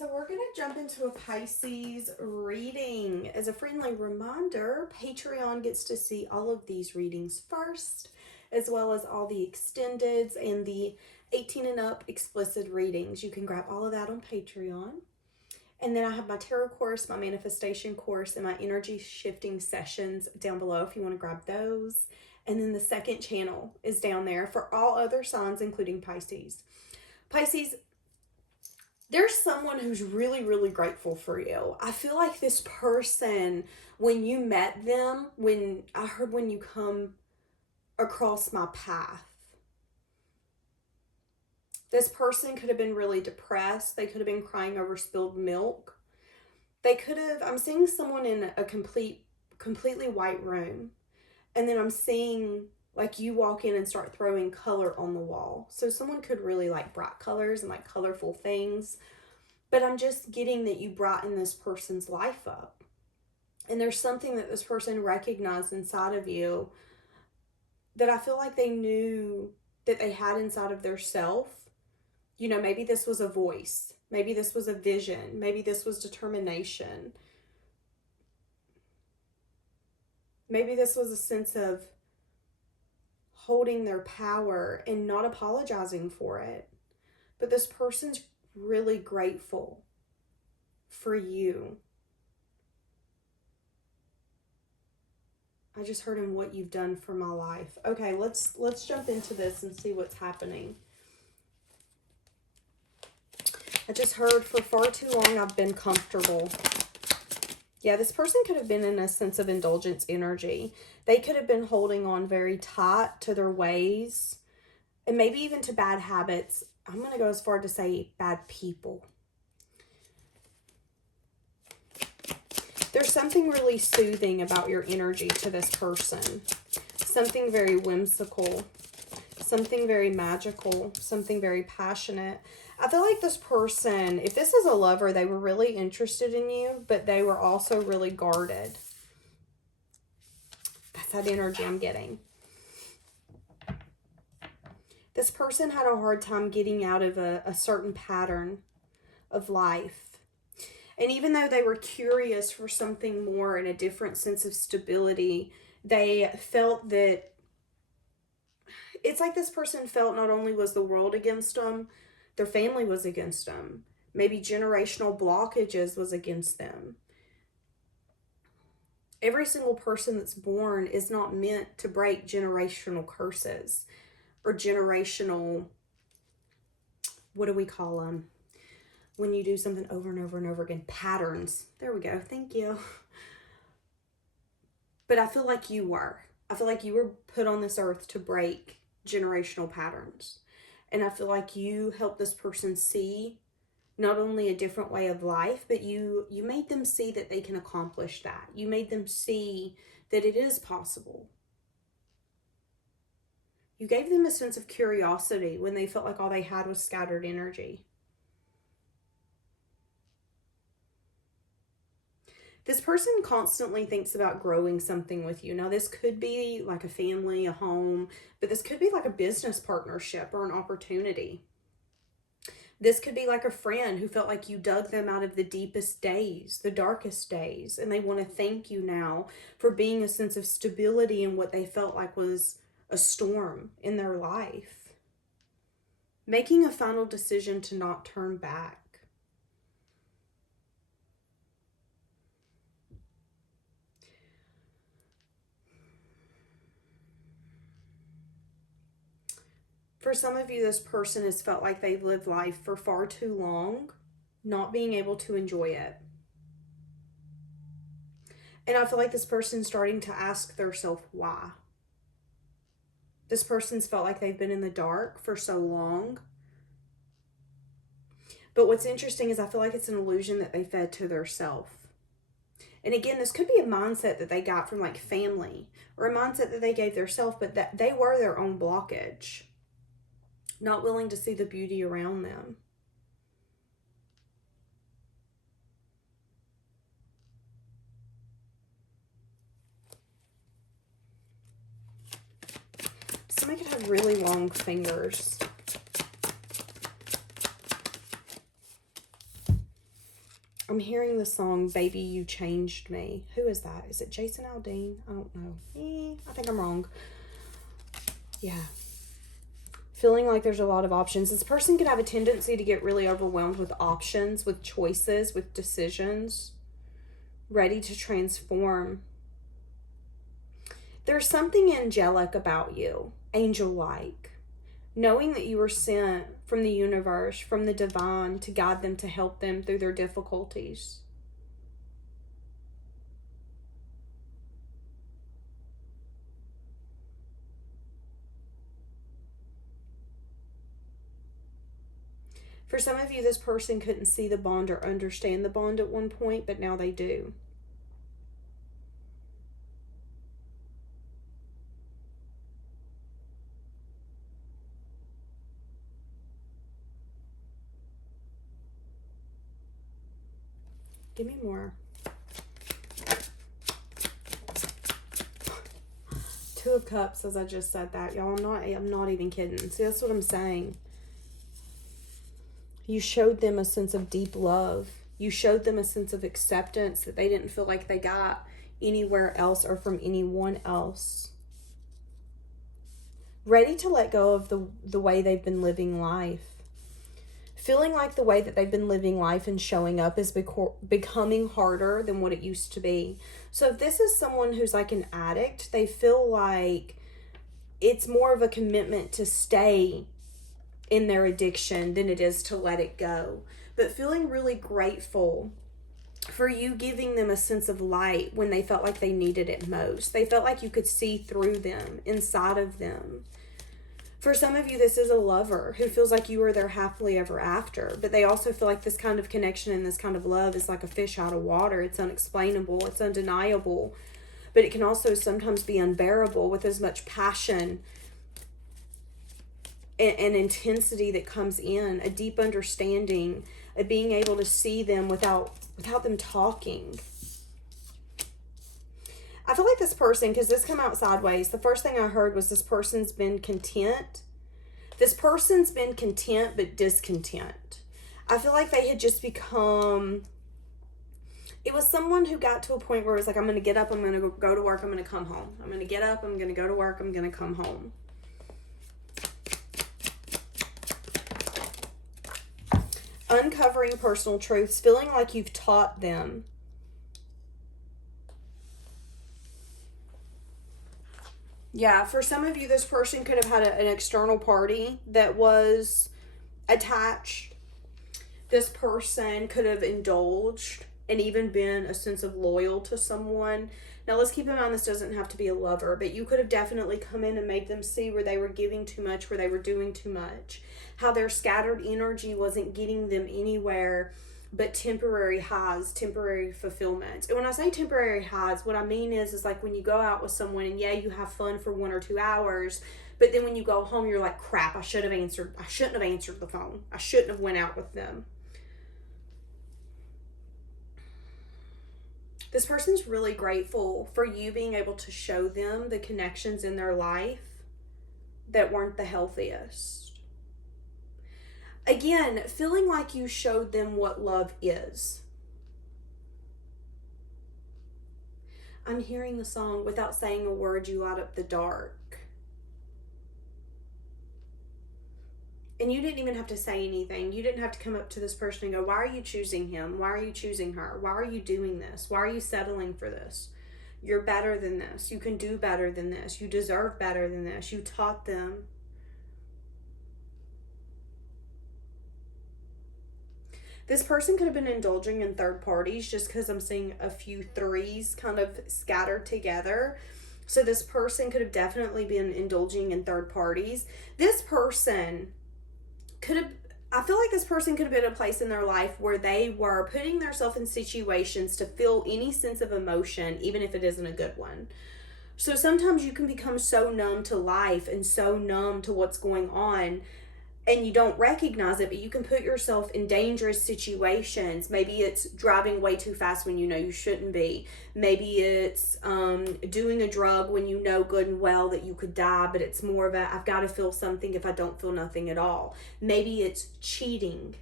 So we're going to jump into a Pisces reading. As a friendly reminder, Patreon gets to see all of these readings first, as well as all the extendeds and the 18 and up explicit readings. You can grab all of that on Patreon. And then I have my tarot course, my manifestation course, and my energy shifting sessions down below if you want to grab those. And then the second channel is down there for all other signs, including Pisces. Pisces, there's someone who's really, really grateful for you. I feel like this person, when you met them, when you come across my path, this person could have been really depressed. They could have been crying over spilled milk. I'm seeing someone in a completely white room. And then I'm seeing like you walk in and start throwing color on the wall. So someone could really like bright colors and like colorful things. But I'm just getting that you brighten this person's life up. And there's something that this person recognized inside of you that I feel like they knew that they had inside of their self. You know, maybe this was a voice. Maybe this was a vision. Maybe this was determination. Maybe this was a sense of holding their power and not apologizing for it. But this person's really grateful for you. I just heard in what you've done for my life. Okay, let's jump into this and see what's happening. I just heard for far too long I've been comfortable. Yeah, this person could have been in a sense of indulgence energy. They could have been holding on very tight to their ways and maybe even to bad habits. I'm going to go as far to say bad people. There's something really soothing about your energy to this person. Something very whimsical. Something very magical. Something very passionate. I feel like this person, if this is a lover, they were really interested in you, but they were also really guarded. That's that energy I'm getting. This person had a hard time getting out of a certain pattern of life. And even though they were curious for something more and a different sense of stability, they felt that it's like this person felt not only was the world against them, their family was against them. Maybe generational blockages was against them. Every single person that's born is not meant to break generational curses or generational, what do we call them? When you do something over and over and over again, patterns. There we go. Thank you. But I feel like you were. I feel like you were put on this earth to break generational patterns. And I feel like you helped this person see not only a different way of life, but you made them see that they can accomplish that. You made them see that it is possible. You gave them a sense of curiosity when they felt like all they had was scattered energy. This person constantly thinks about growing something with you. Now, this could be like a family, a home, but this could be like a business partnership or an opportunity. This could be like a friend who felt like you dug them out of the deepest days, the darkest days, and they want to thank you now for being a sense of stability in what they felt like was a storm in their life. Making a final decision to not turn back. For some of you, this person has felt like they've lived life for far too long, not being able to enjoy it. And I feel like this person's starting to ask themselves why. This person's felt like they've been in the dark for so long. But what's interesting is I feel like it's an illusion that they fed to their self. And again, this could be a mindset that they got from like family or a mindset that they gave their self, but that they were their own blockage. Not willing to see the beauty around them. Somebody could have really long fingers. I'm hearing the song Baby You Changed Me. Who is that? Is it Jason Aldean? I don't know. I think I'm wrong. Yeah. Feeling like there's a lot of options. This person could have a tendency to get really overwhelmed with options, with choices, with decisions, ready to transform. There's something angelic about you, angel-like, knowing that you were sent from the universe, from the divine, to guide them, to help them through their difficulties. For some of you, this person couldn't see the bond or understand the bond at one point, but now they do. Give me more. Two of Cups, as I just said that. Y'all, I'm not even kidding. See, that's what I'm saying. You showed them a sense of deep love. You showed them a sense of acceptance that they didn't feel like they got anywhere else or from anyone else. Ready to let go of the way they've been living life. Feeling like the way that they've been living life and showing up is becoming harder than what it used to be. So if this is someone who's like an addict, they feel like it's more of a commitment to stay in their addiction than it is to let it go. But feeling really grateful for you giving them a sense of light when they felt like they needed it most. They felt like you could see through them, inside of them. For some of you, this is a lover who feels like you are their happily ever after, but they also feel like this kind of connection and this kind of love is like a fish out of water. It's unexplainable, it's undeniable, but it can also sometimes be unbearable with as much passion and intensity that comes in, a deep understanding of being able to see them without them talking. I feel like this person, because this came out sideways, the first thing I heard was this person's been content. This person's been content but discontent. I feel like they had just become... It was someone who got to a point where it was like, I'm going to get up, I'm going to go to work, I'm going to come home. I'm going to get up, I'm going to go to work, I'm going to come home. Uncovering personal truths, feeling like you've taught them. Yeah, for some of you, this person could have had an external party that was attached. This person could have indulged and even been a sense of loyal to someone. Now, let's keep in mind this doesn't have to be a lover, but you could have definitely come in and made them see where they were giving too much, where they were doing too much, how their scattered energy wasn't getting them anywhere but temporary highs, temporary fulfillment. And when I say temporary highs, what I mean is like when you go out with someone and yeah, you have fun for 1 or 2 hours, but then when you go home, you're like, crap, I shouldn't have answered the phone. I shouldn't have went out with them. This person's really grateful for you being able to show them the connections in their life that weren't the healthiest. Again, feeling like you showed them what love is. I'm hearing the song, without saying a word, you light up the dark. And you didn't even have to say anything. You didn't have to come up to this person and go, why are you choosing him? Why are you choosing her? Why are you doing this? Why are you settling for this? You're better than this. You can do better than this. You deserve better than this. You taught them. This person could have been indulging in third parties just because I'm seeing a few threes kind of scattered together. So this person could have definitely been indulging in third parties. This person could have, I feel like this person could have been in a place in their life where they were putting themselves in situations to feel any sense of emotion, even if it isn't a good one. So sometimes you can become so numb to life and so numb to what's going on, and you don't recognize it, but you can put yourself in dangerous situations. Maybe it's driving way too fast when you know you shouldn't be. Maybe it's doing a drug when you know good and well that you could die, but it's more of a, I've got to feel something if I don't feel nothing at all. Maybe it's cheating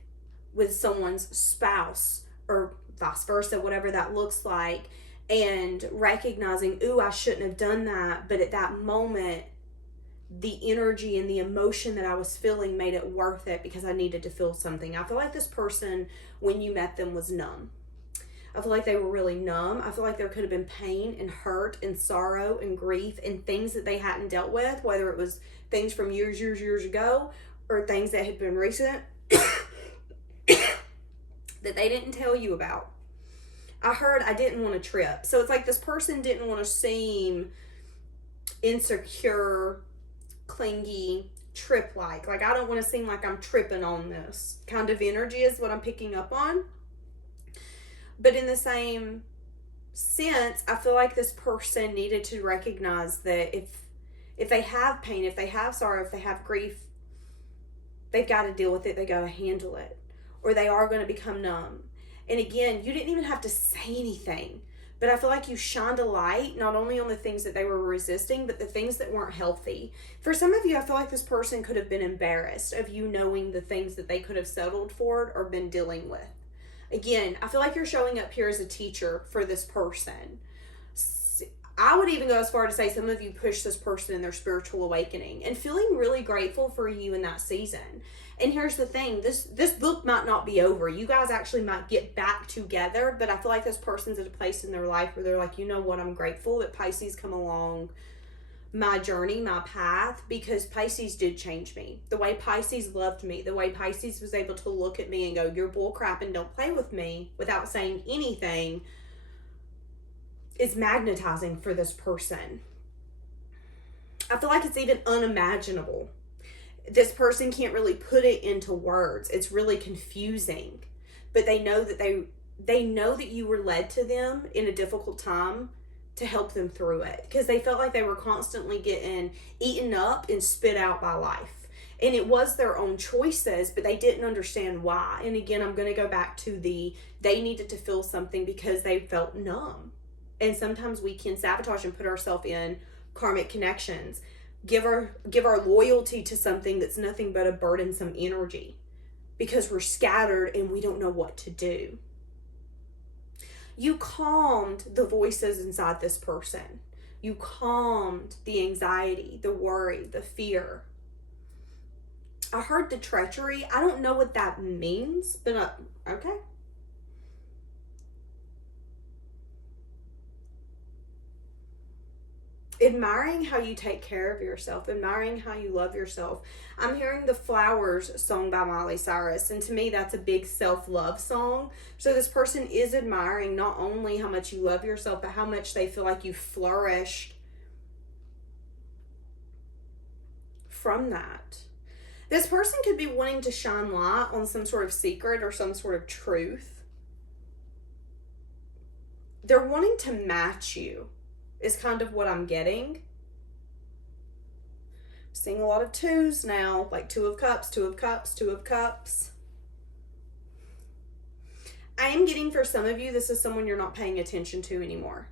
with someone's spouse or vice versa, whatever that looks like, and recognizing, ooh, I shouldn't have done that, but at that moment, the energy and the emotion that I was feeling made it worth it because I needed to feel something. I feel like this person, when you met them, was numb. I feel like they were really numb. I feel like there could have been pain and hurt and sorrow and grief and things that they hadn't dealt with, whether it was things from years ago or things that had been recent that they didn't tell you about. I heard I didn't want to trip. So it's like this person didn't want to seem insecure, clingy, trip-like. Like, I don't want to seem like I'm tripping on this kind of energy is what I'm picking up on. But in the same sense, I feel like this person needed to recognize that if they have pain, if they have sorrow, if they have grief, they've got to deal with it. They got to handle it, or they are going to become numb. And again, you didn't even have to say anything, but I feel like you shined a light not only on the things that they were resisting, but the things that weren't healthy. For some of you, I feel like this person could have been embarrassed of you knowing the things that they could have settled for or been dealing with. Again, I feel like you're showing up here as a teacher for this person. I would even go as far to say some of you push this person in their spiritual awakening and feeling really grateful for you in that season. And here's the thing, this book might not be over. You guys actually might get back together, but I feel like this person's at a place in their life where they're like, you know what, I'm grateful that Pisces come along my journey, my path, because Pisces did change me. The way Pisces loved me, the way Pisces was able to look at me and go, you're bull crap and don't play with me without saying anything, is magnetizing for this person. I feel like it's even unimaginable. This person can't really put it into words. It's really confusing, but they know that they know that you were led to them in a difficult time to help them through it, because they felt like they were constantly getting eaten up and spit out by life. And it was their own choices, but they didn't understand why. And again, I'm going to go back to they needed to feel something because they felt numb. And sometimes we can sabotage and put ourselves in karmic connections. Give our loyalty to something that's nothing but a burdensome energy because we're scattered and we don't know what to do. You calmed the voices inside this person. You calmed the anxiety, the worry, the fear. I heard the treachery. I don't know what that means, but okay. Admiring how you take care of yourself, admiring how you love yourself. I'm hearing the Flowers song by Miley Cyrus, and to me that's a big self-love song. So this person is admiring not only how much you love yourself, but how much they feel like you flourished from that. This person could be wanting to shine light on some sort of secret or some sort of truth. They're wanting to match you, is kind of what I'm getting. I'm seeing a lot of twos now, like Two of Cups, Two of Cups, Two of Cups. I am getting, for some of you, this is someone you're not paying attention to anymore.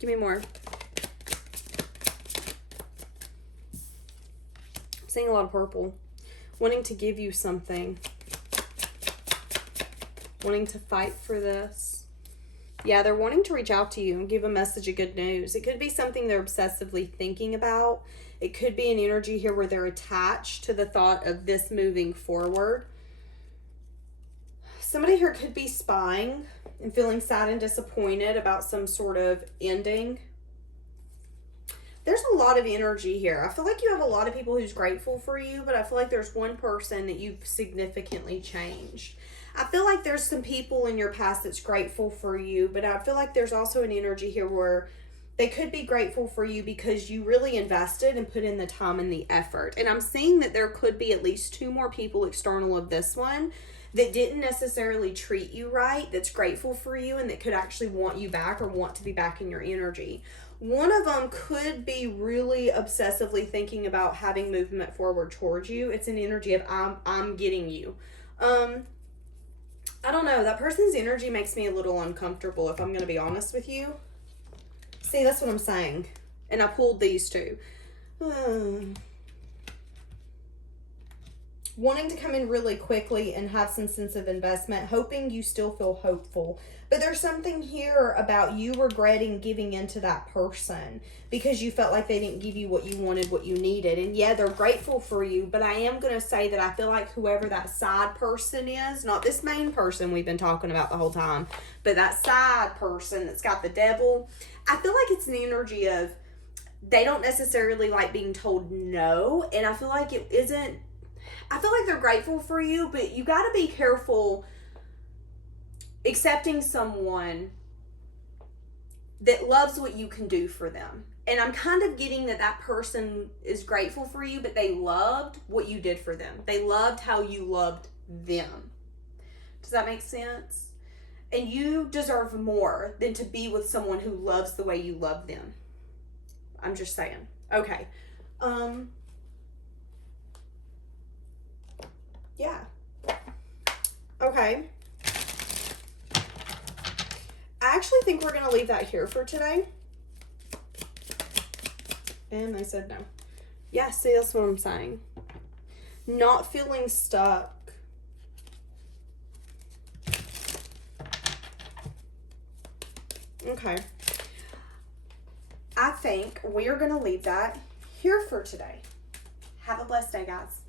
Give me more. I'm seeing a lot of purple. Wanting to give you something. Wanting to fight for this. Yeah, they're wanting to reach out to you and give a message of good news. It could be something they're obsessively thinking about. It could be an energy here where they're attached to the thought of this moving forward. Somebody here could be spying and feeling sad and disappointed about some sort of ending. There's a lot of energy here. I feel like you have a lot of people who's grateful for you, but I feel like there's one person that you've significantly changed. I feel like there's some people in your past that's grateful for you, but I feel like there's also an energy here where they could be grateful for you because you really invested and put in the time and the effort. And I'm seeing that there could be at least two more people external of this one that didn't necessarily treat you right, that's grateful for you, and that could actually want you back or want to be back in your energy. One of them could be really obsessively thinking about having movement forward towards you. It's an energy of I'm getting you. I don't know. That person's energy makes me a little uncomfortable, if I'm going to be honest with you. See, that's what I'm saying. And I pulled these two. Wanting to come in really quickly and have some sense of investment, hoping you still feel hopeful. But there's something here about you regretting giving into that person because you felt like they didn't give you what you wanted, what you needed. And yeah, they're grateful for you, but I am going to say that I feel like whoever that side person is, not this main person we've been talking about the whole time, but that side person that's got the devil, I feel like it's an energy of they don't necessarily like being told no. And I feel like it isn't, I feel like they're grateful for you, but you got to be careful accepting someone that loves what you can do for them. And I'm kind of getting that that person is grateful for you, but they loved what you did for them. They loved how you loved them. Does that make sense? And you deserve more than to be with someone who loves the way you love them. I'm just saying. Okay. Yeah. Okay. I actually think we're going to leave that here for today. And they said no. Yeah, see, that's what I'm saying. Not feeling stuck. Okay. I think we are going to leave that here for today. Have a blessed day, guys.